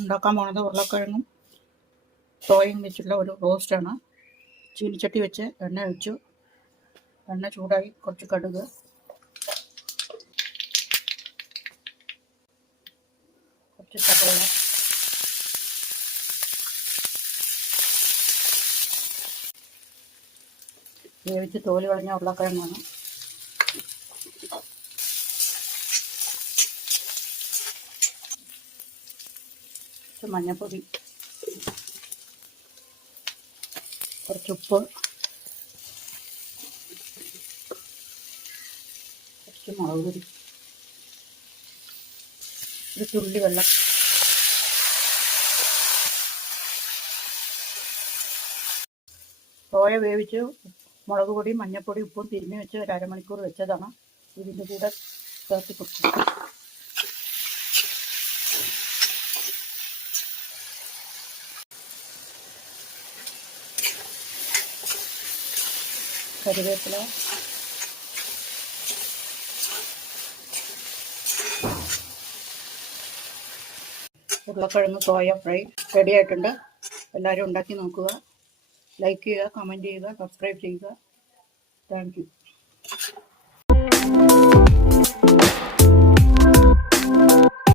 ഉണ്ടാക്കാൻ പോണത് ഉരുളക്കിഴങ്ങും സോയയും വെച്ചുള്ള ഒരു റോസ്റ്റാണ്. ചീനിച്ചട്ടി വെച്ച് എണ്ണ ഒഴിച്ചു. എണ്ണ ചൂടായി കുറച്ച് കടുക്, കുറച്ച് സവാള, വേവിച്ച് തോല് കളഞ്ഞ ഉരുളക്കിഴങ്ങാണ്. മഞ്ഞൾപ്പൊടി, കുറച്ച് ഉപ്പ്, കുറച്ച് മുളക് പൊടി, ഒരു തുള്ളി വെള്ളം. സോയ വേവിച്ച് മുളക് പൊടി, മഞ്ഞൾപ്പൊടി, ഉപ്പും തിരുമ്മി വെച്ച് ഒരു അരമണിക്കൂർ വെച്ചതാണ്. ഇതിൻ്റെ കൂടെ ചേർത്ത് കൊടുക്കും. കറിവേപ്പില, ഉരുളക്കിഴങ്ങ് സോയ ഫ്രൈ റെഡി ആയിട്ടുണ്ട്. എല്ലാവരും ഉണ്ടാക്കി നോക്കുക. ലൈക്ക് ചെയ്യുക, കമൻറ്റ് ചെയ്യുക, സബ്സ്ക്രൈബ് ചെയ്യുക. Thank you.